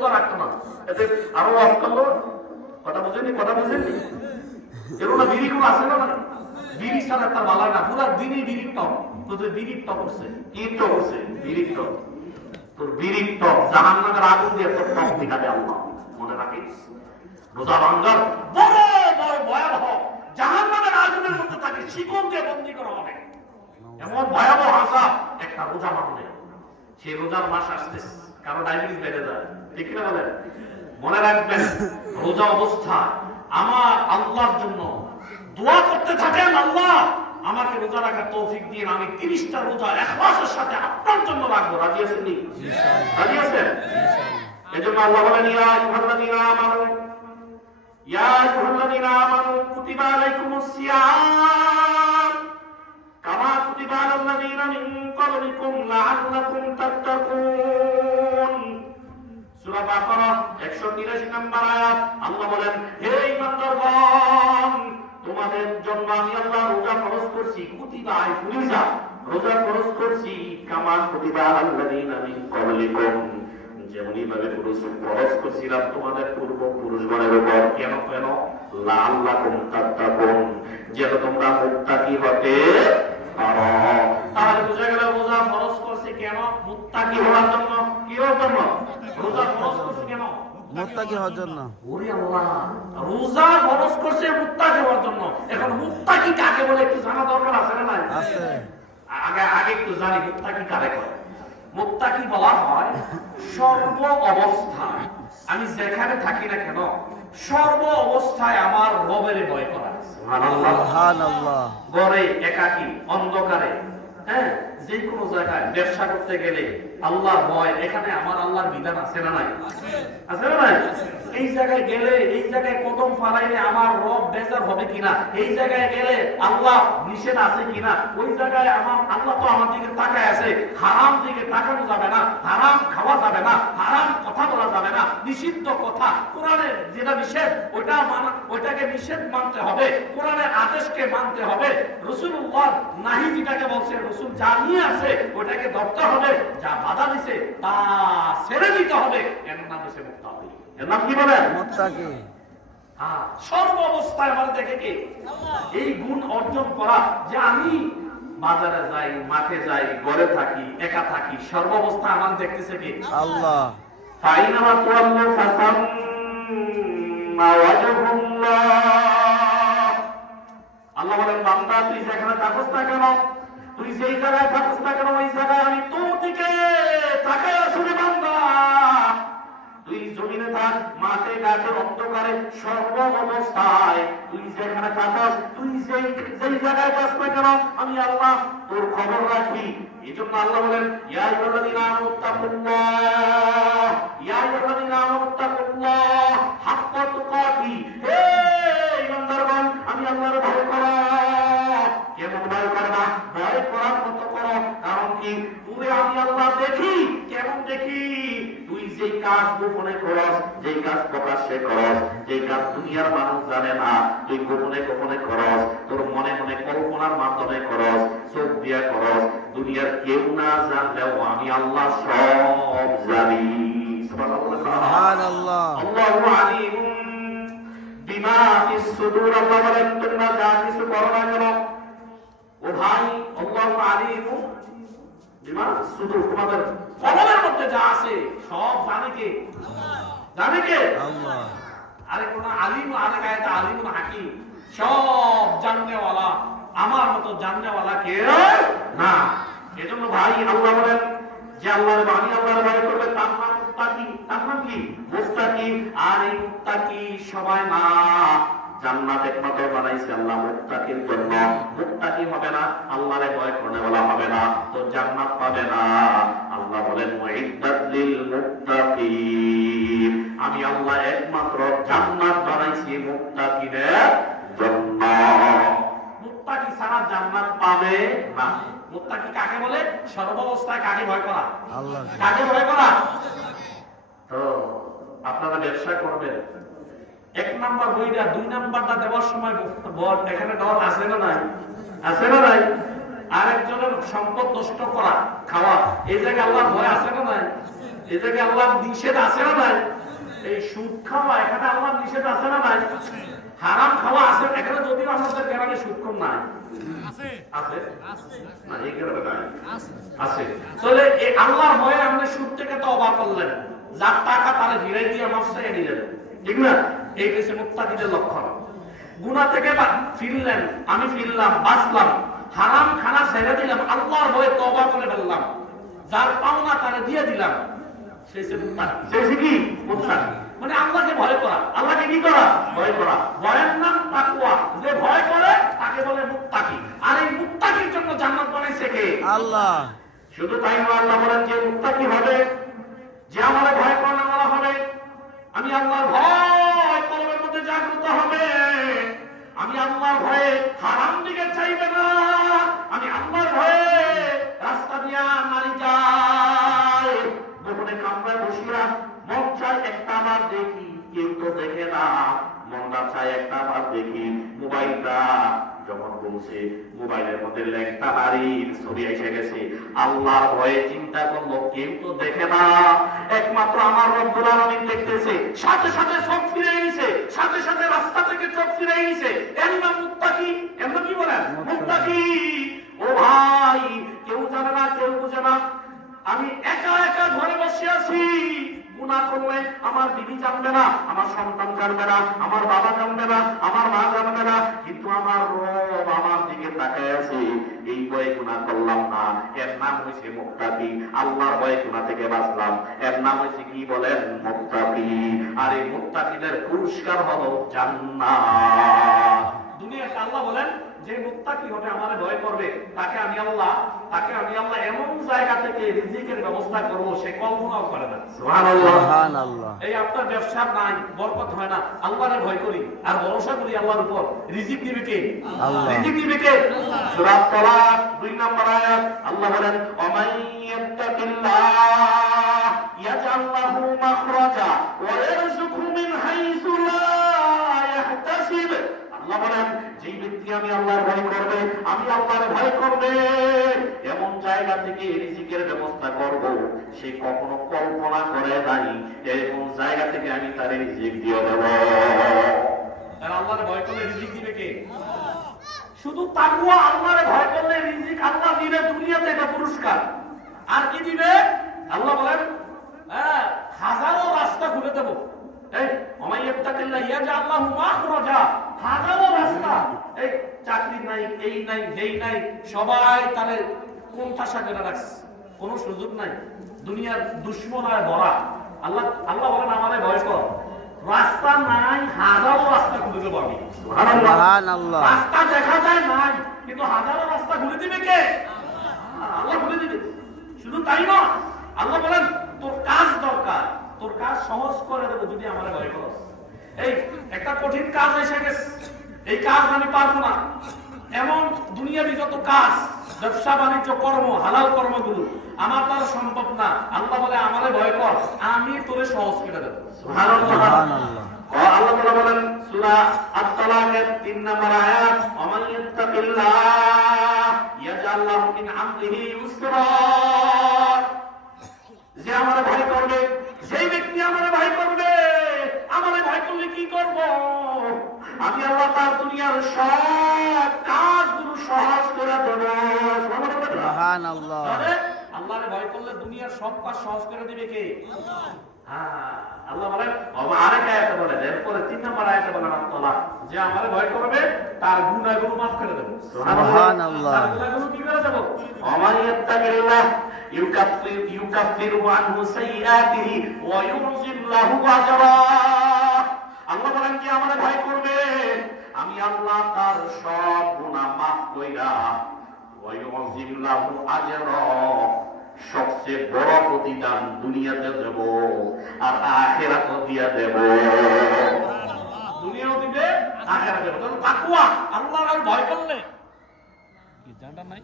রোজা রাখতো না, এতে আরো অফ করলো। কথা বুঝেনি? এগুলো বিড়িগুলো আছে না, বিড়ি ছাড়া তার ভালো না, পুরো দিনই বিড়ির টক। তোদের বিড়ির টক করছে, কি টক করছে? বিড়ির টক। তোর বিড়ির টক জাহান্নামের আগুন দিয়ে তোর টক নিকাবে আল্লাহ। মনে রাখিস, রোজা ভাঙ্গার বড় বড় ভয়াবহ জাহান্নামের আগুনের মধ্যে তাকে শিকল দিয়ে বন্দী করা হবে। এমন ভয়াবহ আযাব একটা রোজা ভাঙলে। সেই রোজার মাস আসতেছে, কারো ডায়াবেটিস বেড়ে যায়, ঠিক না বলেন? মনে রাখবেন, রোজা অবস্থা আমার আল্লাহর জন্য দোয়া করতে থাকেন, আল্লাহ আমাকে রোজা রাখার তৌফিক দিন, আমি 30টা রোজা ইখলাসের সাথে আপনার জন্য রাখবো। রাজি আছেন? রাজি আছেন? এজন্য আল্লাহ বলেন, ইয়া আইয়ুহাল্লাযীনা আমানু কুতিবা আলাইকুমুস সিয়াম কামা কুতিবা আলাল্লাযীনা মিন ক্বাবলিকুম লাআল্লাকুম তাত্তাকুন। সূরা বাকারা 183 নম্বর আয়াত। আল্লাহ বলেন, হে ঈমানদারগণ, তোমাদের জন্য আমি আল্লাহ রোজা ফরজ করছি। কুতিবা আই ফুরিজা, রোজা ফরজ করছি কামা কুতিবা আলাল্লাযীনা মিন ক্বাবলিকুম, যেমনি ভাবে ফরজ করছিলাম তোমাদের পূর্বপুরুষগণের উপর। কেন? লাআল্লাকুম তাত্তাকুন, যেন তোমরা মুত্তাকি হতে পারো। তাহলে বুঝা গেল রোজা ফরজ করছে কেন? মুত্তাকি হওয়ার জন্য। কি হওয়ার জন্য রোজা ফরজ করছে? কেন? মুত্তাকি হওয়ার জন্য। ওরে আল্লাহ, রোজা ফরজ করছে মুত্তাকি হওয়ার জন্য। এখন মুত্তাকি কাকে বলে একটু জানা দরকার আছে না? নাই আছে। আগে একটু জানি মুত্তাকি কারে কয়। মুত্তাকি বলা হয় সর্ব অবস্থায়, আমি যেখানে থাকি না কেন, সর্ব অবস্থায় আমার রবের ভয় করা। সুবহানাল্লাহ। ঘরে একাকী অন্ধকারে, যে কোনো জায়গায় ব্যবসা করতে গেলে আল্লাহর ভয়। এখানে আমার আল্লাহর বিধান আছে না নাই? আছে না নাই? এই জায়গায় গেলে, এই জায়গায় কদম ফালাইলে আমার রব বেজার হবে কিনা, এই জায়গায় গেলে আল্লাহ নিষেধ আছে কিনা, ওই জায়গায় আমার আল্লাহ তো আমার দিকে তাকায় আছে, হারাম দিকে তাকানো যাবে না, হারাম খাওয়া যাবে না, হারাম কথা বলা যাবে না, নিষিদ্ধ কথা কোরআনের যেটা নিষেধ ওইটাকে নিষেধ মানতে হবে, কোরআনের আদেশকে মানতে হবে, রাসূলুল্লাহ নাহি যেটাকে বলছে, রাসূল যা নিয়ে আছে ওইটাকে ধরতে হবে, যা বাধা দিছে তা ছেড়ে দিতে হবে। এর নাম হচ্ছে মুত্তাকি। এর নাম কি বলেন? মুত্তাকি। হ্যাঁ, সর্ব অবস্থায় আমার দেখে কি এই গুণ অর্জন করা, যে আমি বাজারে যাই, মাঠে যাই, ঘরে থাকি, একা থাকি, সর্ব অবস্থায় আমার দেখতেছে কি আল্লাহ। ফাইনামা তুআল্লু ফাসাম্মা ওয়াজহুল্লাহ। আল্লাহ বলেন, বান্দা তুই যেখানে থাকস না কেন, তুই যেই জায়গায় থাকস না কেন, ওই জায়গায় আমি তোর দিকে তাকায় আছি রে বান্দা। তুই জমিনে থাক, মাঠে ঘাটে, অন্ধকারে, সর্ব অবস্থায় তুই যেখানে থাকস, তুই যেই জায়গায় যাস না কেন, আমি আল্লাহ তোর খবর রাখি। এই জন্য আল্লাহ বলেন, ইয়া আইয়ুহাল্লাযীনা আমানুত্তাকুল্লাহ, ইয়া আইয়ুহাল্লাযীনা আমানুত্তাকুল্লাহ হাক্কা তুকাতি। হে ঈমানদারগণ, আমি আল্লাহর ভয় করো। কেমন ভয় করবা? ভয় করার মতো করো। কারণ কি? তুই আমি আল্লাহ দেখি। কেমন দেখি? তুই যেই কাজ গোপনে করস, যেই কাজ প্রকাশ্যে করস, যেই কাজ দুনিয়ার মানুষ জানে না, তুই গোপনে গোপনে করস, তোর মনে মনে কল্পনার মাধ্যমে করস, চোখ দিয়া করস, দুনিয়ার কেউ না জানলেও আমি আল্লাহ সব জানি। সুবহানাল্লাহ। আল্লাহু আলিমুম বিমা ফিস সুদূর। আল্লাহ বলেন, তোমরা যা কিছু করো না কেন, ও ভাই, আল্লাহু আলিমুম বিমা সুদূর, তোমাদের কলমের মধ্যে যা আছে সব জানে কে? জানে কে? আল্লাহ। আরে কোন আলিম, আরেক আয়াতে আলিমুল হাকিম, সব জাননেওয়ালা, আমার মতো জাননেওয়ালা কেউ না। এজন্য ভাই আল্লাহ বলেন যে আল্লাহর বাণী, আল্লাহর ভয় করবে, তার নাম মুত্তাকি। তার নাম কি? মুত্তাকি। আর এই মুত্তাকি সবাই না, জান্নাত একমাত্র বানাইছে আল্লাহ মুত্তাকির জন্য। মুত্তাকি হবে না, আল্লাহরে ভয় করেওয়ালা হবে না, তো জান্নাত পাবে না। আল্লাহ বলেন, মুইদ্দাত লিল মুত্তাকিন, আমি আল্লাহ একমাত্র জান্নাত বানাইছি মুত্তাকিদের জন্য। মুত্তাকি ছাড়া জান্নাত পাবে না। মুত্তাকি কাকে বলে? সর্বাবস্থায় কাকে ভয় করা? আল্লাহ। কাকে ভয় করা? তো আপনারা ব্যবসা করবেন, 1 নাম্বার বইটা 2 নাম্বারটা দেওয়ার সময় এখানে ডর আছে না নাই? আছে না নাই? আরেকজনের সম্পদ নষ্ট করা, খাওয়া, এই জায়গায় আল্লাহর ভয় আছে না নাই? এটাকে আল্লাহ নিষেধ আছে না নাই? এই সুদ খাওয়া এখানে আল্লাহ নিষেধ আছে না নাই? হারাম খাওয়া আছে এখানে, যদিও আমাদের গ্রামে সুদ কম নাই, আছে আছে না, এই গ্রামে নাই, আছে। তাহলে এই আল্লাহর ভয়ে আপনি সুদ থেকে তওবা করলেন, যার টাকা তারে ফিরাই দিয়ে মাফ চাইয়ে নিলেন, ঠিক না? এই হচ্ছে মুত্তাকিদের লক্ষণ। গুনাহ থেকে ফিরলেন, আমি ফিরলাম, বাঁচলাম, হারাম খানা ছেড়ে দিলাম, আল্লাহর ভয়ে তওবা করে ফেললাম, যার পাওনা তারে দিয়ে দিলাম, সেই সে মুত্তাকি। সেই কি মুত্তাকি? মানে আল্লাহকে ভয় করা। আল্লাহকে কি করা? ভয় করা। ভয়ের নাম তাকওয়া। যে ভয় করে তাকে বলে মুত্তাকি। আর এই মুত্তাকির জন্য জান্নাত বানাইছে কে? আল্লাহ। শুধু তাই নয়, আল্লাহ বলেন যে মুত্তাকি হবে, যে আমারে ভয় করা বলা হবে, আমি আল্লাহর ভয় কলবের মধ্যে জাগ্রত হবে, আমি আল্লাহর ভয়ে হারাম দিকে চাইবে না, আমি আল্লাহর ভয়ে রাস্তা দিয়া নারী যায়, গোপনে কামরায় বসিয়া মন চায় একটা বার দেখি, কেউ তো দেখে না, মনটা চায় একটা বার দেখি, মোবাইলটা যখন বলছে মোবাইলের মধ্যে লেখটা নারীর ছবি এসে গেছে, আল্লাহর ভয়ে চিন্তা করলো কেউ তো দেখে না, একমাত্র আমার রব্বুল আলামিন দেখতেছে, সাথে সাথে চোখ ফিরে নিছে, সাথে সাথে রাস্তা থেকে চোখ ফিরে নিছে, এর নাম মুত্তাকি। এর নাম কি বলেন? মুত্তাকি। ও ভাই, কেউ জানে না, কেউ বুঝে না, আমি একা একা ঘরে বসে আছি, গুনাহ করলে আমার বিবি জানবে না, আমার সন্তান জানবে না, আমার বাবা জানবে না, আমার মা জানবে না, কিন্তু আমার রব আমার দিকে তাকায় আছে, এই ভয়ে গুনাহ করলাম না, এর নাম হইছে মুত্তাকি। আল্লাহর ভয়ে গুনাহ থেকে বাঁচলাম, এর নাম হইছে কি বলেন? মুত্তাকি। আর এই মুত্তাকিদের পুরস্কার হলো জান্নাত। দুনিয়াতে আল্লাহ বলেন যে মুত্তাকি হবে, আমারে ভয় করবে, তাকে আমি আল্লাহ এমন জায়গা থেকে রিজিকের ব্যবস্থা করব সে কল্পনাও করে না। সুবহানাল্লাহ, সুবহানাল্লাহ। এই আপনার ব্যবসা নাই, বরকত হয় না, আল্লাহরে ভয় করি আর ভরসা করি আল্লাহর উপর, রিজিক দিবে কে? আল্লাহ। রিজিক দিবে কে? সূরা তালাক 2 নম্বর আয়াত আল্লাহ বলেন, ওয়ামান ইয়াত্তাকিল্লাহ ইয়াজআল লাহু মাখরাজা ওয়া ইয়ারযুকহু মিন হাইসু লা ইয়াহতাসিব। আল্লাহ বলেন, যে ব্যক্তি আমি আল্লাহর ভয় করবে, আমি আল্লাহর ভয় করবে, এমন জায়গা থেকে রিজিকের ব্যবস্থা করব সে কখনো কল্পনা করে নাই, এমন জায়গা থেকে আমি তার রিজিক দিয়ে দেব। আর আল্লাহর ভয় করলে রিজিক দিবে কে? শুধু তাকওয়া, আল্লাহর ভয় করলে রিজিক আল্লাহ দিবে দুনিয়াতে, এটা পুরস্কার। আর কি দিবে? আল্লাহ বলেন, হাজারো রাস্তা খুলে দেব। এই ওমাই ইয়াত্তাকিল্লাহ ইয়াজআল লাহু মাখরাজা, হাজারো রাস্তা, এই চাকরি নাই, এই নাই, যেই নাই, সবাই তারে কোণঠাসা করে রাখছে, কোনো সুযোগ নাই, দুনিয়ার দুশমনায় ভরা। আল্লাহ বলেন আমারে ভয় কর, রাস্তা নাই, হাজারো রাস্তা খুলে দেব আমি। সুবহানাল্লাহ। রাস্তা দেখা যায় নাই, কিন্তু হাজারো রাস্তা খুলে দিবে কে? আল্লাহ খুলে দিবে। শুধু তাই না, আল্লাহ বলেন তোর কাজ দরকার, তোর কাজ সহজ করে দেবো যদি আমারে ভয় করস। এই একটা কঠিন কাজ এসে গেছে, এই কাজ আমি পারবো না, এমন দুনিয়াবি যত কাজ, ব্যবসা বাণিজ্য কর্ম, হালাল কর্মগুলো আমার দ্বারা সম্ভব না, আল্লাহ বলে আমারে ভয় কর, আমি তোরে সহজ করে দেব। সুবহানাল্লাহ, সুবহানাল্লাহ। আল্লাহ তাআলা বলেন সূরা আত-তালাকের 3 নম্বর আয়াত, ওমান ইয়াত্তাকিল্লাহ ইয়াজআল লাহু মিন আমরিহি ইউসরা। যে আমারে ভয় করবে, সেই ব্যক্তি আমারে ভয় করবে, আমারে ভয় করলে কি করব? আমি আল্লাহ তার দুনিয়ার সব কাজগুলো সহজ করে দেব। সুবহানাল্লাহ। আল্লাহরে ভয় করলে দুনিয়ার সব কাজ সহজ করে দিবে কে? আল্লাহ বলেন, আরেক আয়াতে বলেন, এরপরে 3 নম্বর আয়াতে বলেন আল্লাহ যে আমারে ভয় করবে তার গুনাহগুলো মাফ করে দেব। সুবহানাল্লাহ। তার গুনাহগুলো কি করে দেব? ওমান ইয়াত্তাকিল্লাহ ইউকাফিরু আনহু সাইয়্যাতিহি ওয়া ইউযিল লাহু আজরা। আল্লাহ বলেন কি আমারে ভয় করবে, আমি আল্লাহ তার সব গুনাহ মাফ কইরা ওয়া ইউযিল লাহু আজরা, সবচেয়ে বড় প্রতিদান দুনিয়াতে দেব আর আখিরাতেও দিয়া দেব। দুনিয়াও দিবে, আখিরাতেও দেব। তাহলে তাকওয়া, আল্লাহর ভয় করলে কি জানটা নাই?